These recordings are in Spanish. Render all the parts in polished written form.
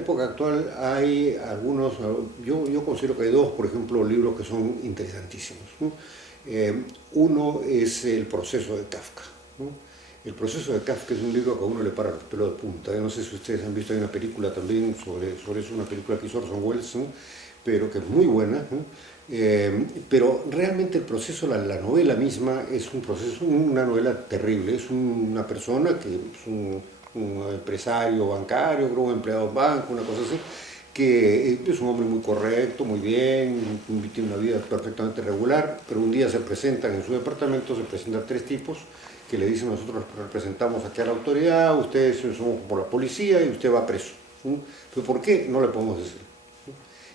época actual hay algunos, yo considero que hay dos, por ejemplo, libros que son interesantísimos, ¿no? Uno es El proceso de Kafka, ¿no? El proceso de Kafka es un libro que a uno le para los pelos de punta. No sé si ustedes han visto, hay una película también sobre eso, una película que hizo Orson Welles, ¿no? Pero que es muy buena, ¿no? Pero realmente el proceso, la novela misma es un proceso, una novela terrible. Es una persona que es un empresario bancario, creo un empleado de banco, una cosa así, que es un hombre muy correcto, muy bien, tiene una vida perfectamente regular, pero un día se presentan en su departamento, se presentan tres tipos que le dicen: nosotros representamos aquí a la autoridad, ustedes somos por la policía y usted va preso. ¿Sí? Pero ¿por qué? No le podemos decir.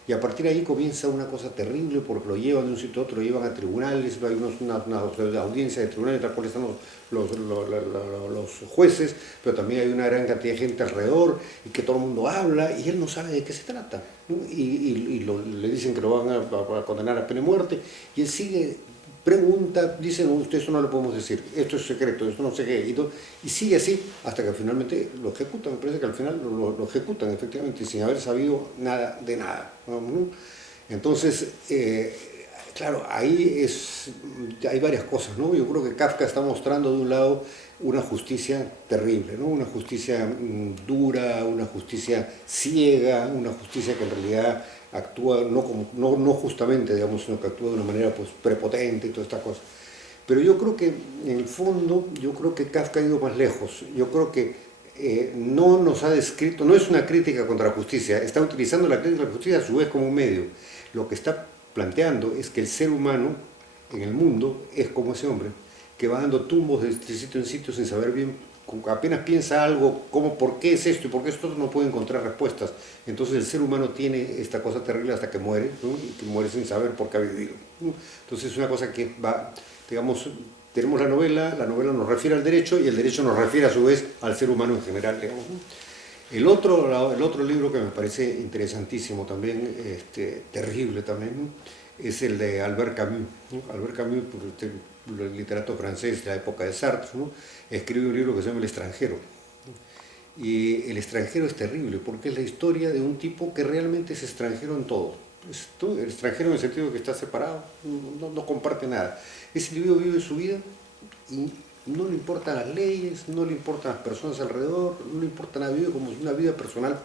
Y a partir de ahí comienza una cosa terrible, porque lo llevan de un sitio a otro, lo llevan a tribunales, hay una audiencia de tribunales en la cual están los jueces, pero también hay una gran cantidad de gente alrededor y que todo el mundo habla y él no sabe de qué se trata, ¿no? Le dicen que lo van a condenar a pena de muerte y él sigue, pregunta, dicen: usted eso no le podemos decir, esto es secreto, esto no sé qué, y sigue así hasta que finalmente lo ejecutan. Me parece que al final lo ejecutan efectivamente sin haber sabido nada de nada, ¿no? Entonces, claro, hay varias cosas, ¿no? Yo creo que Kafka está mostrando de un lado una justicia terrible, ¿no? Una justicia dura, una justicia ciega, una justicia que en realidad actúa no justamente, digamos, sino que actúa de una manera pues prepotente y toda esta cosa. Pero yo creo que en el fondo, yo creo que Kafka ha ido más lejos. Yo creo que no nos ha descrito, no es una crítica contra la justicia, está utilizando la crítica de la justicia a su vez como un medio. Lo que está planteando es que el ser humano en el mundo es como ese hombre, que va dando tumbos de sitio en sitio sin saber bien, apenas piensa algo, como por qué es esto y por qué esto, no puede encontrar respuestas. Entonces el ser humano tiene esta cosa terrible hasta que muere, ¿no? Y que muere sin saber por qué ha vivido, ¿no? Entonces es una cosa que va, digamos, tenemos la novela nos refiere al derecho y el derecho nos refiere a su vez al ser humano en general, digamos, ¿no? El otro libro que me parece interesantísimo también, terrible también, ¿no? Es el de Albert Camus, ¿no? Albert Camus, el literato francés de la época de Sartre, ¿no? Escribe un libro que se llama El extranjero. Y El extranjero es terrible porque es la historia de un tipo que realmente es extranjero en todo. El extranjero en el sentido de que está separado, no comparte nada. Ese individuo vive su vida y no le importan las leyes, no le importan las personas alrededor, no le importa nada, vive como una vida personal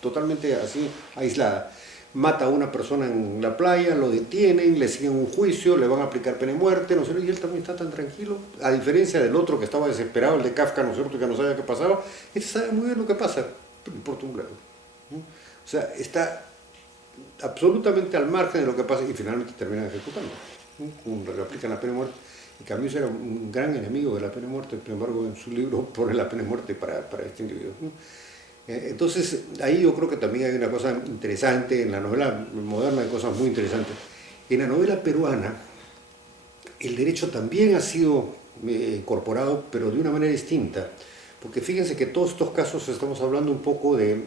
totalmente así aislada. Mata a una persona en la playa, lo detienen, le siguen un juicio, le van a aplicar pena de muerte, ¿no es cierto? Y él también está tan tranquilo, a diferencia del otro que estaba desesperado, el de Kafka, ¿no es cierto?, que no sabía qué pasaba. Este sabe muy bien lo que pasa, pero le importa un grado, ¿no? O sea, está absolutamente al margen de lo que pasa y finalmente terminan ejecutando, ¿no? Le aplican la pena de muerte. Y Camus era un gran enemigo de la pena de muerte, sin embargo en su libro pone la pena de muerte para este individuo, ¿no? Entonces, ahí yo creo que también hay una cosa interesante, en la novela moderna hay cosas muy interesantes. En la novela peruana, el derecho también ha sido incorporado, pero de una manera distinta. Porque fíjense que todos estos casos estamos hablando un poco del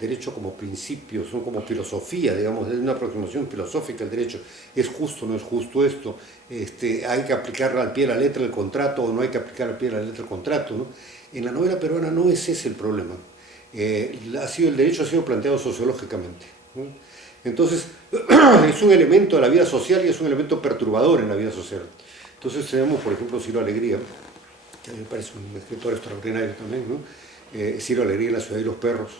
derecho como principio, son como filosofía, digamos, de una aproximación filosófica al derecho. ¿Es justo o no es justo esto? ¿Hay que aplicar al pie de la letra el contrato o no hay que aplicar al pie de la letra el contrato, ¿no? En la novela peruana no es ese el problema. El derecho ha sido planteado sociológicamente, ¿no? Entonces, es un elemento de la vida social y es un elemento perturbador en la vida social. Entonces tenemos, por ejemplo, Ciro Alegría, que a mí me parece un escritor extraordinario también, ¿no? Ciro Alegría en La ciudad y los perros.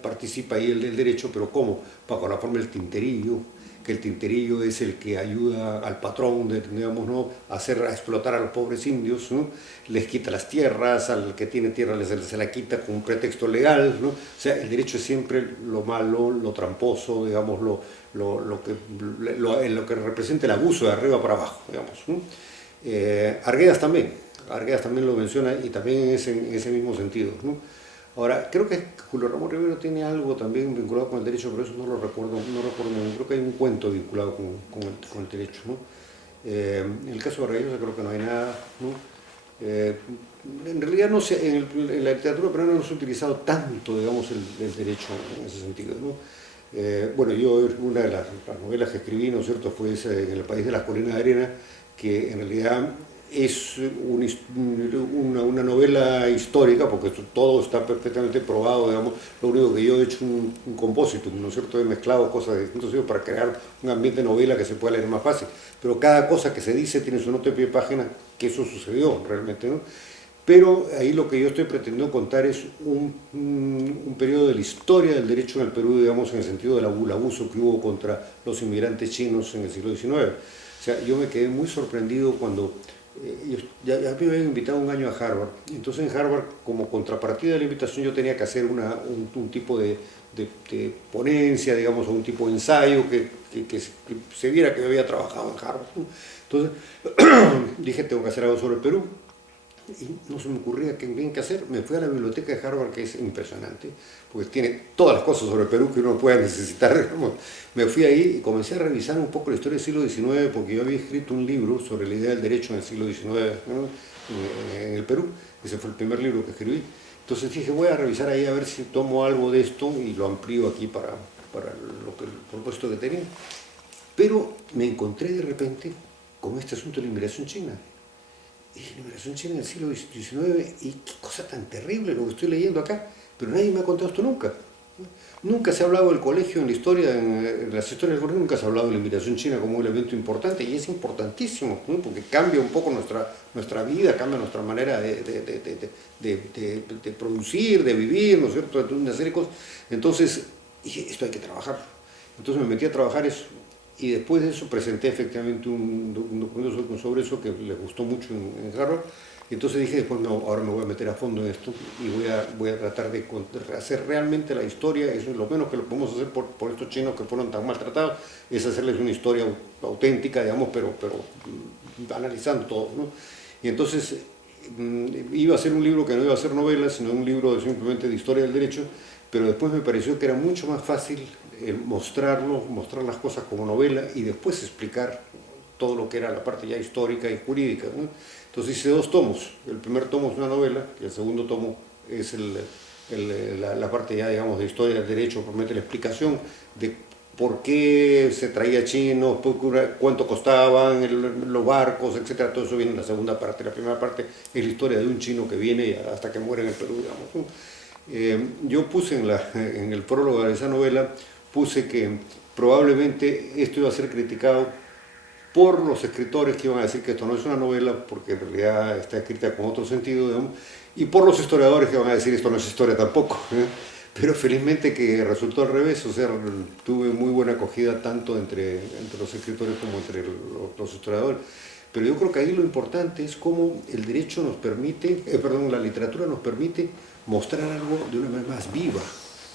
Participa ahí el derecho, pero ¿cómo? Bajo la forma del tinterillo, que el tinterillo es el que ayuda al patrón, digamos, ¿no?, a explotar a los pobres indios, ¿no? Les quita las tierras, al que tiene tierra se la quita con un pretexto legal, ¿no? O sea, el derecho es siempre lo malo, lo tramposo, digamos, en lo que representa el abuso de arriba para abajo, digamos, ¿no? Arguedas también lo menciona y también en ese mismo sentido, ¿no? Ahora, creo que Julio Ramón Rivero tiene algo también vinculado con el derecho, pero eso no lo recuerdo, creo que hay un cuento vinculado con el derecho, ¿no? En el caso de Rayosa creo que no hay nada, ¿no? En realidad no sé, en la literatura peruana no se ha utilizado tanto, digamos, el derecho en ese sentido, ¿no? Bueno, una de las novelas que escribí, ¿no es cierto?, fue esa, En el país de las colinas de arena, que en realidad es una novela histórica, porque todo está perfectamente probado, digamos. Lo único que yo he hecho un compósito, ¿no es cierto? He mezclado cosas de distintos sitios para crear un ambiente de novela que se pueda leer más fácil. Pero cada cosa que se dice tiene su nota de pie de página, que eso sucedió realmente, ¿no? Pero ahí lo que yo estoy pretendiendo contar es un periodo de la historia del derecho en el Perú, digamos, en el sentido del abuso que hubo contra los inmigrantes chinos en el siglo XIX. O sea, yo me quedé muy sorprendido cuando ya me habían invitado un año a Harvard. Entonces en Harvard, como contrapartida de la invitación, yo tenía que hacer un tipo de ponencia, digamos, o un tipo de ensayo que se viera que yo había trabajado en Harvard. Entonces dije, tengo que hacer algo sobre el Perú. Y no se me ocurría qué bien qué hacer. Me fui a la biblioteca de Harvard, que es impresionante, porque tiene todas las cosas sobre el Perú que uno pueda necesitar. Digamos. Me fui ahí y comencé a revisar un poco la historia del siglo XIX, porque yo había escrito un libro sobre la idea del derecho en el siglo XIX, ¿no? En el Perú. Ese fue el primer libro que escribí. Entonces dije, voy a revisar ahí a ver si tomo algo de esto y lo amplío aquí para el propósito que tenía. Pero me encontré de repente con este asunto de la inmigración china. Y la inmigración china en el siglo XIX, y qué cosa tan terrible lo que estoy leyendo acá, pero nadie me ha contado esto nunca. Nunca se ha hablado del colegio en la historia, en las historias del colegio, nunca se ha hablado de la inmigración china como un elemento importante, y es importantísimo, ¿no? Porque cambia un poco nuestra vida, cambia nuestra manera de producir, de vivir, ¿no es cierto?, de una serie de cosas. Entonces, dije, esto hay que trabajar. Entonces me metí a trabajar eso. Y después de eso presenté efectivamente un documento sobre eso que les gustó mucho en Harvard. Y entonces dije, después no, ahora me voy a meter a fondo en esto y voy a tratar de hacer realmente la historia. Eso es lo menos que lo podemos hacer por estos chinos que fueron tan maltratados, es hacerles una historia auténtica, digamos, pero analizando todo, ¿no? Y entonces iba a ser un libro que no iba a ser novela, sino un libro simplemente de historia del derecho, pero después me pareció que era mucho más fácil mostrar las cosas como novela y después explicar todo lo que era la parte ya histórica y jurídica, ¿no? Entonces hice 2 tomos. El primer tomo es una novela y el segundo tomo es la parte ya, digamos, de historia del derecho, promete la explicación de por qué se traía chinos, cuánto costaban los barcos, etcétera. Todo eso viene en la segunda parte. La primera parte es la historia de un chino que viene hasta que muere en el Perú, digamos, ¿no? Yo puse en el prólogo de esa novela, puse que probablemente esto iba a ser criticado por los escritores que iban a decir que esto no es una novela porque en realidad está escrita con otro sentido, digamos, y por los historiadores que van a decir esto no es historia tampoco, ¿eh? Pero felizmente que resultó al revés, o sea, tuve muy buena acogida tanto entre los escritores como entre los historiadores. Pero yo creo que ahí lo importante es cómo el derecho nos permite, la literatura nos permite mostrar algo de una manera más viva,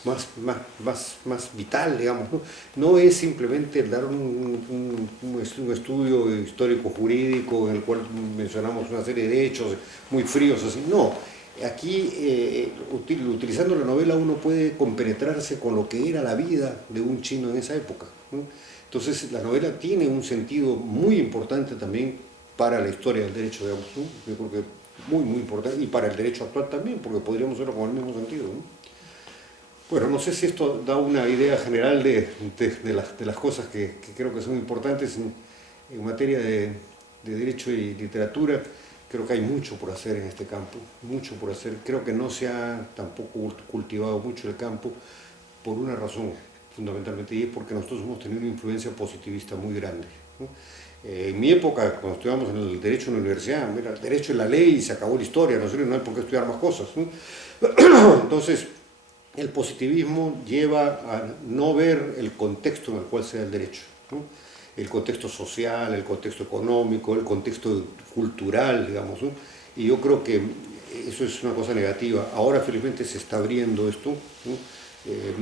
más vital, digamos, ¿no? No es simplemente dar un estudio histórico-jurídico en el cual mencionamos una serie de hechos muy fríos, así, no. Aquí, utilizando la novela, uno puede compenetrarse con lo que era la vida de un chino en esa época, ¿no? Entonces, la novela tiene un sentido muy importante también para la historia del derecho, digamos, ¿no? Yo creo que muy importante, y para el derecho actual también, porque podríamos verlo con el mismo sentido, ¿no? Bueno, no sé si esto da una idea general de las cosas que creo que son importantes en materia de derecho y literatura. Creo que hay mucho por hacer en este campo, mucho por hacer. Creo que no se ha tampoco cultivado mucho el campo por una razón fundamentalmente, y es porque nosotros hemos tenido una influencia positivista muy grande, ¿no? En mi época, cuando estudiábamos en el derecho en la universidad, mira, el derecho es la ley y se acabó la historia, no hay por qué estudiar más cosas, ¿no? Entonces, el positivismo lleva a no ver el contexto en el cual se da el derecho, ¿no? El contexto social, el contexto económico, el contexto cultural, digamos, ¿no? Y yo creo que eso es una cosa negativa. Ahora felizmente se está abriendo esto, ¿no?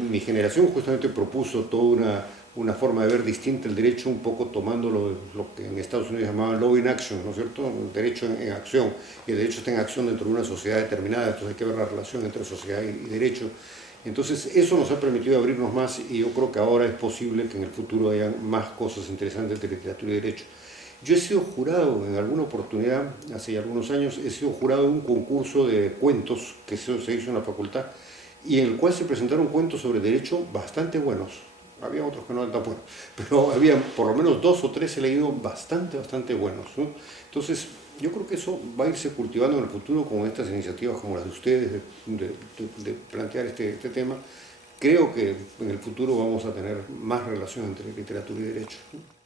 Mi generación justamente propuso toda una forma de ver distinta el derecho, un poco tomando lo que en Estados Unidos llamaban law in action, ¿no es cierto? El derecho en acción. Y el derecho está en acción dentro de una sociedad determinada, entonces hay que ver la relación entre sociedad y derecho. Entonces eso nos ha permitido abrirnos más y yo creo que ahora es posible que en el futuro haya más cosas interesantes de literatura y derecho. Yo he sido jurado en alguna oportunidad, hace ya algunos años, he sido jurado en un concurso de cuentos que se hizo en la facultad y en el cual se presentaron cuentos sobre derecho bastante buenos. Había otros que no eran tan buenos, pero había por lo menos 2 o 3 he leído bastante buenos, ¿no? Entonces, yo creo que eso va a irse cultivando en el futuro con estas iniciativas como las de ustedes, de plantear este tema. Creo que en el futuro vamos a tener más relación entre literatura y derecho, ¿no?